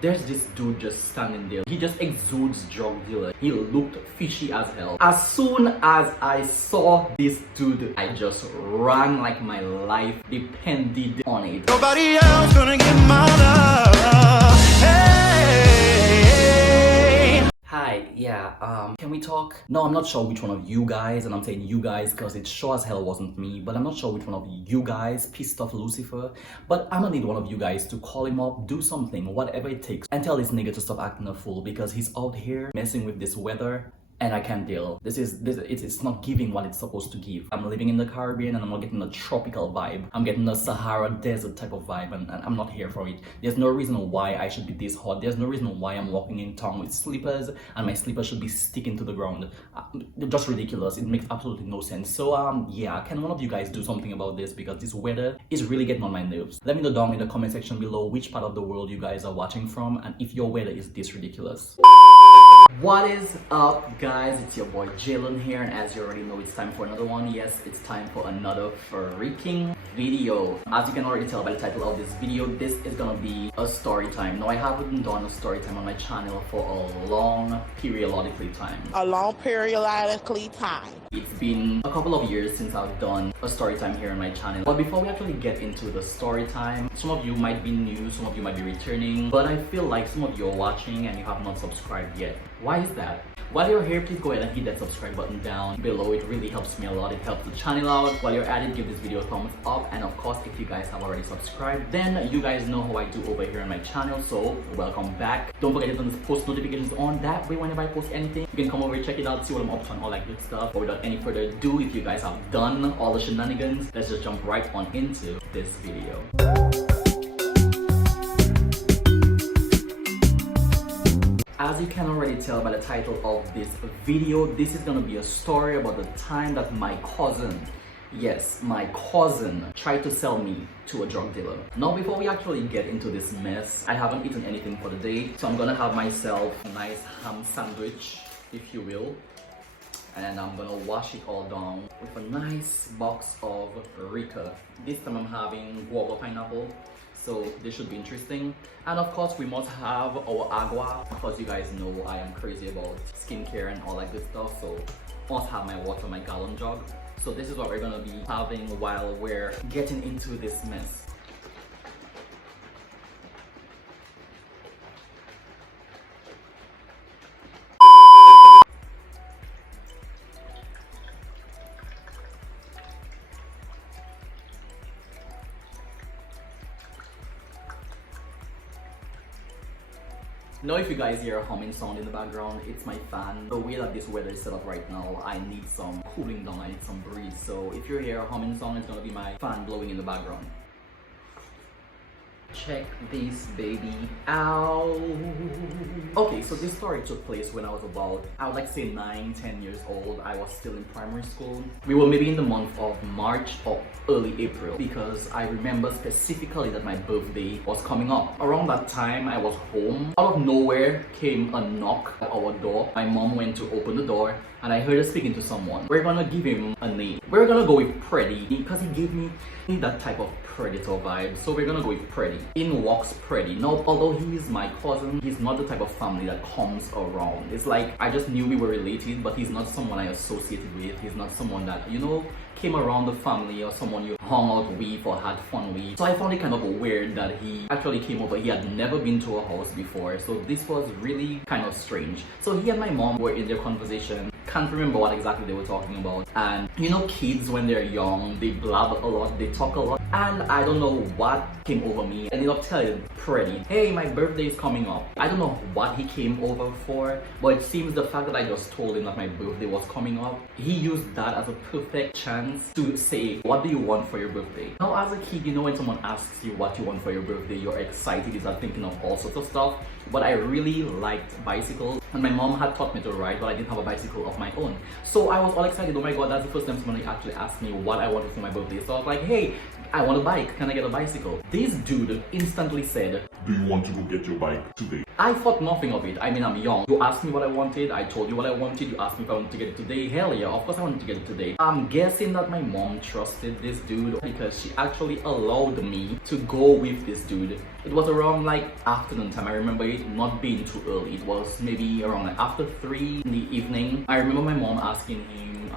There's this dude just standing there. He just exudes drug dealer. He looked fishy as hell. As soon as I saw this dude, I just ran like my life depended on it. Nobody else gonna get my love. Hey. Hi, yeah, can we talk? No, I'm not sure which one of you guys, and I'm saying you guys because it sure as hell wasn't me, but I'm not sure which one of you guys pissed off Lucifer, but I'm gonna need one of you guys to call him up, do something, whatever it takes, and tell this nigga to stop acting a fool because he's out here messing with this weather. And I can't deal. It's not giving what it's supposed to give. I'm living in the Caribbean and I'm not getting a tropical vibe. I'm getting a Sahara desert type of vibe and I'm not here for it. There's no reason why I should be this hot. There's no reason why I'm walking in town with slippers and my slippers should be sticking to the ground. Just ridiculous. It makes absolutely no sense. So yeah, can one of you guys do something about this because this weather is really getting on my nerves. Let me know down in the comment section below which part of the world you guys are watching from and if your weather is this ridiculous. What is up, guys? It's your boy Jalen here, and as you already know, it's time for another one. Yes, it's time for another freaking video. As you can already tell by the title of this video, this is gonna be a story time. Now, I haven't done a story time on my channel for a long periodically time. It's been a couple of years since I've done a story time here on my channel. But before we actually get into the story time, some of you might be new, some of you might be returning, but I feel like some of you are watching and you have not subscribed yet. Why is that? While you're here, please go ahead and hit that subscribe button down below. It really helps me a lot. It helps the channel out. While you're at it, give this video a thumbs up. And of course, if you guys have already subscribed, then you guys know how I do over here on my channel. So welcome back. Don't forget to turn the post notifications on. That way, whenever I post anything, you can come over, check it out, see what I'm up to and all that good stuff. But without any further ado, if you guys have done all the shenanigans, let's just jump right on into this video. As you can already tell by the title of this video, this is gonna be a story about the time that my cousin, yes, my cousin, tried to sell me to a drug dealer. Now, before we actually get into this mess, I haven't eaten anything for the day, so I'm gonna have myself a nice ham sandwich, if you will, and I'm gonna wash it all down with a nice box of Rica. This time I'm having guava pineapple. So this should be interesting. And of course we must have our agua because you guys know I am crazy about skincare and all that good stuff. So must have my water, my gallon jug. So this is what we're gonna be having while we're getting into this mess. Now, if you guys hear a humming sound in the background, it's my fan. The way that this weather is set up right now, I need some cooling down, I need some breeze. So if you hear a humming sound, it's gonna be my fan blowing in the background. Check this baby out. Okay, so this story took place when I was about, I would like to say 9-10 years old. I was still in primary school. We were maybe in the month of March or early April because I remember specifically that my birthday was coming up. Around that time, I was home. Out of nowhere came a knock at our door. My mom went to open the door and I heard her speaking to someone. We're gonna give him a name. We're gonna go with Preddy because he gave me that type of predator vibe. So we're gonna go with Preddy. In walks Preddy. Now, although he is my cousin, he's not the type of family that comes around. It's like I just knew we were related, but he's not someone I associated with. He's not someone that, you know, came around the family or someone you hung out with or had fun with. So I found it kind of weird that he actually came over. He had never been to a house before, so this was really kind of strange. So he and my mom were in their conversation. Can't remember what exactly they were talking about. And you know, kids when they're young, they blab a lot, they talk a lot. And I don't know what came over me. I ended up telling Preddy, hey, my birthday is coming up. I don't know what he came over for, but it seems the fact that I just told him that my birthday was coming up, he used that as a perfect chance to say, what do you want for your birthday? Now, as a kid, you know, when someone asks you what you want for your birthday, you're excited, you start thinking of all sorts of stuff. But I really liked bicycles, and my mom had taught me to ride, but I didn't have a bicycle of my own. So I was all excited. Oh my god, that's the first time someone actually asked me what I wanted for my birthday. So I was like, hey, I want a bike, can I get a bicycle? This dude instantly said, do you want to go get your bike today? I thought nothing of it. I mean, I'm young. You asked me what I wanted, I told you what I wanted. You asked me if I wanted to get it today. Hell yeah, of course I wanted to get it today. I'm guessing that my mom trusted this dude because she actually allowed me to go with this dude. It was around like afternoon time. I remember it not being too early. It was maybe around like after 3 in the evening. I remember my mom asking him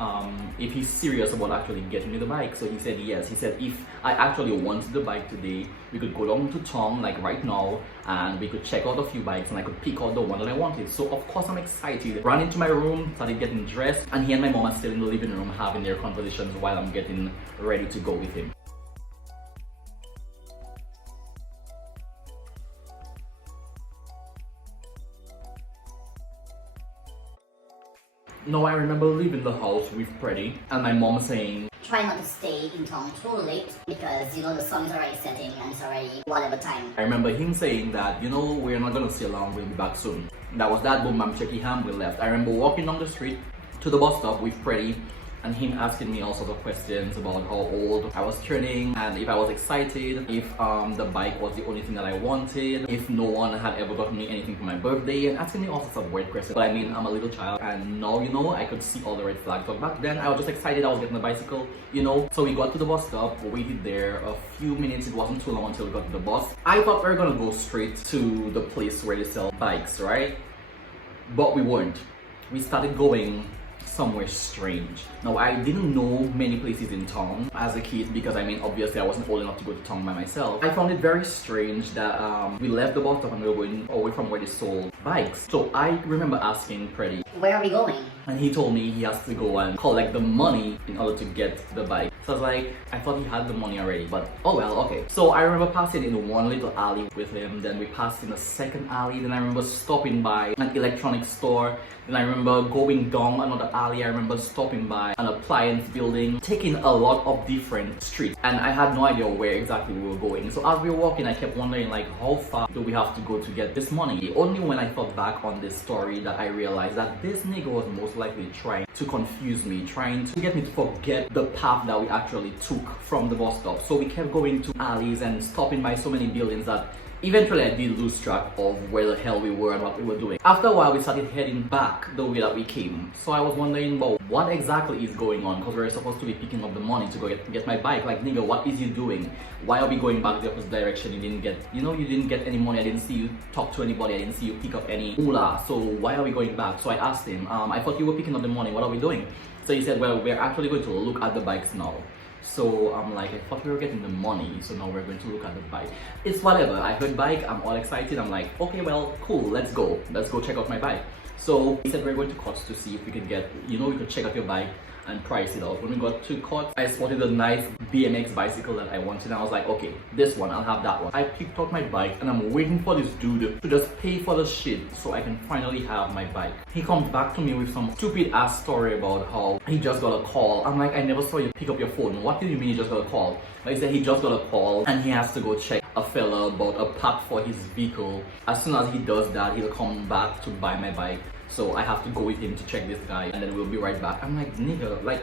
if he's serious about actually getting me the bike. So he said yes. He said if I actually wanted the bike today, we could go down to town like right now and we could check out a few bikes and I could pick out the one that I wanted. So of course I'm excited. Ran into my room, started getting dressed, and he and my mom are still in the living room having their conversations while I'm getting ready to go with him. No, I remember leaving the house with Freddie and my mom saying, try not to stay in town too late because you know the sun is already setting and it's already whatever time. I remember him saying that, you know, we're not gonna stay long, we'll be back soon. That was that, boom, bam, checky ham, we left. I remember walking down the street to the bus stop with Freddie and him asking me all sorts of questions about how old I was turning and if I was excited, if the bike was the only thing that I wanted, if no one had ever gotten me anything for my birthday, and asking me all sorts of weird questions. But I mean, I'm a little child and now, you know, I could see all the red flags. But back then I was just excited I was getting a bicycle, you know. So we got to the bus stop, waited there a few minutes. It wasn't too long until we got to the bus. I thought we were gonna go straight to the place where they sell bikes, right? But we weren't. We started going somewhere strange. Now, I didn't know many places in town as a kid because I mean, obviously I wasn't old enough to go to town by myself. I found it very strange that we left the bus stop and we were going away from where they sold bikes. So I remember asking Freddie, where are we going? And he told me he has to go and collect the money in order to get the bike. So I was like, I thought he had the money already, but oh well, okay. So I remember passing in one little alley with him, then we passed in a second alley, then I remember stopping by an electronics store, then I remember going down another alley, I remember stopping by an appliance building, taking a lot of different streets, and I had no idea where exactly we were going. So as we were walking, I kept wondering like, how far do we have to go to get this money? Only when I thought back on this story that I realized that this nigga was most likely trying to confuse me, trying to get me to forget the path that we actually took from the bus stop. So we kept going to alleys and stopping by so many buildings that eventually I did lose track of where the hell we were and what we were doing. After a while, we started heading back the way that we came. So I was wondering about what exactly is going on, because we were supposed to be picking up the money to go get my bike. Like, nigga, what is you doing? Why are we going back the opposite direction? You didn't get, you know, you didn't get any money. I didn't see you talk to anybody. I didn't see you pick up any moolah. So why are we going back? So I asked him, I thought you were picking up the money. What are we doing? So he said, well, we're actually going to look at the bikes now. So I'm like, I thought we were getting the money, so now we're going to look at the bike. It's whatever. I heard bike, I'm all excited. I'm like, okay, well, cool, let's go check out my bike. So he said we're going to Cots to see if we could get, you know, we could check out your bike and price it out. When we got to Cots, I spotted a nice BMX bicycle that I wanted and I was like, okay, this one, I'll have that one. I picked out my bike and I'm waiting for this dude to just pay for the shit so I can finally have my bike. He comes back to me with some stupid ass story about how he just got a call. I'm like, I never saw you pick up your phone. What do you mean you just got a call? But he said he just got a call and he has to go check a fella about a part for his vehicle. As soon as he does that, he'll come back to buy my bike. So I have to go with him to check this guy and then we'll be right back. I'm like, nigga, like,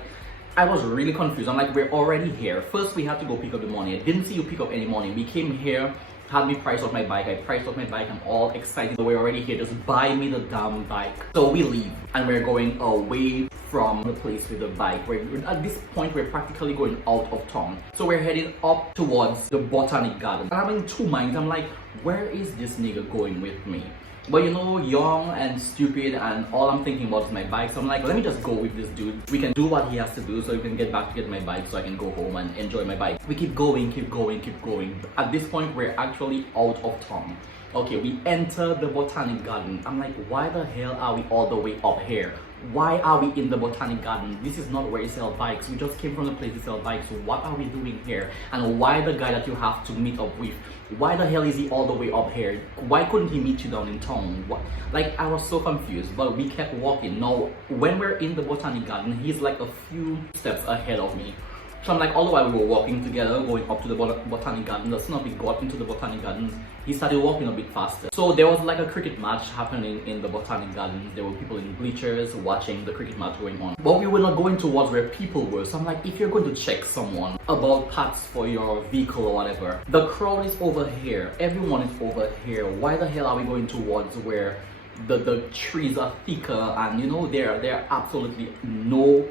I was really confused. I'm like, we're already here. First, we had to go pick up the money. I didn't see you pick up any money. We came here, had me price out my bike. I priced out my bike. I'm all excited. So we're already here. Just buy me the damn bike. So we leave and we're going away from the place with the bike. At this point, we're practically going out of town. So we're heading up towards the Botanic Garden. And I'm in two minds. I'm like, where is this nigga going with me? But you know, young and stupid and all I'm thinking about is my bike. So I'm like, let me just go with this dude. We can do what he has to do so we can get back to get my bike so I can go home and enjoy my bike. We keep going, keep going, keep going. At this point, we're actually out of town. Okay, we enter the Botanic Garden. I'm like, why the hell are we all the way up here? Why are we in the Botanic Garden? This is not where you sell bikes. We just came from the place to sell bikes. So what are we doing here? And why the guy that you have to meet up with, why the hell is he all the way up here? Why couldn't he meet you down in town? What? Like, I was so confused, but we kept walking. Now, when we're in the Botanic Garden, he's like a few steps ahead of me. So I'm like, all the while we were walking together, going up to the Botanic Garden. As soon as we got into the Botanic Gardens, he started walking a bit faster. So there was like a cricket match happening in the Botanic Gardens. There were people in bleachers watching the cricket match going on. But we were not going towards where people were. So I'm like, if you're going to check someone about parts for your vehicle or whatever, the crowd is over here. Everyone is over here. Why the hell are we going towards where the trees are thicker and, you know, there are absolutely no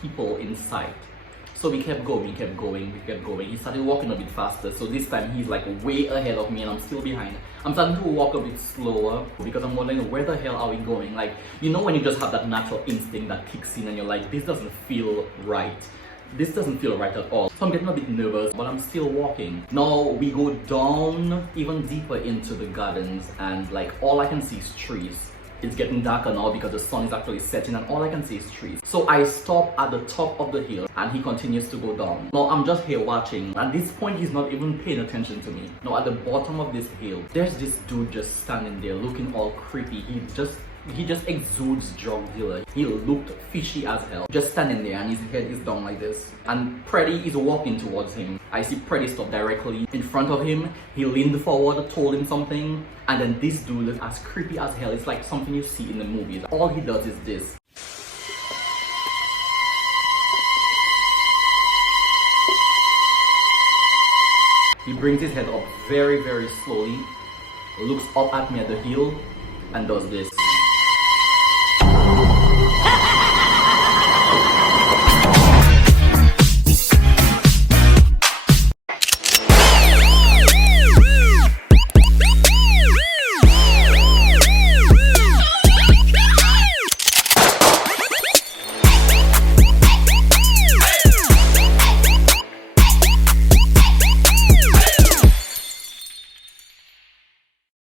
people in sight? So we kept going. He started walking a bit faster. So this time he's like way ahead of me and I'm still behind. I'm starting to walk a bit slower because I'm wondering where the hell are we going? Like, you know when you just have that natural instinct that kicks in and you're like, this doesn't feel right. This doesn't feel right at all. So I'm getting a bit nervous, but I'm still walking. Now we go down even deeper into the gardens and like all I can see is trees. It's getting darker now because the sun is actually setting and all I can see is trees. So I stop at the top of the hill and he continues to go down. Now I'm just here watching. At this point he's not even paying attention to me. Now at the bottom of this hill, there's this dude just standing there looking all creepy. He just exudes drug dealer. He looked fishy as hell. Just standing there and his head is down like this. And Preddy is walking towards him. I see Preddy stop directly in front of him. He leaned forward, told him something. And then this dude is as creepy as hell. It's like something you see in the movies. All he does is this. He brings his head up very, very slowly. Looks up at me at the hill and does this.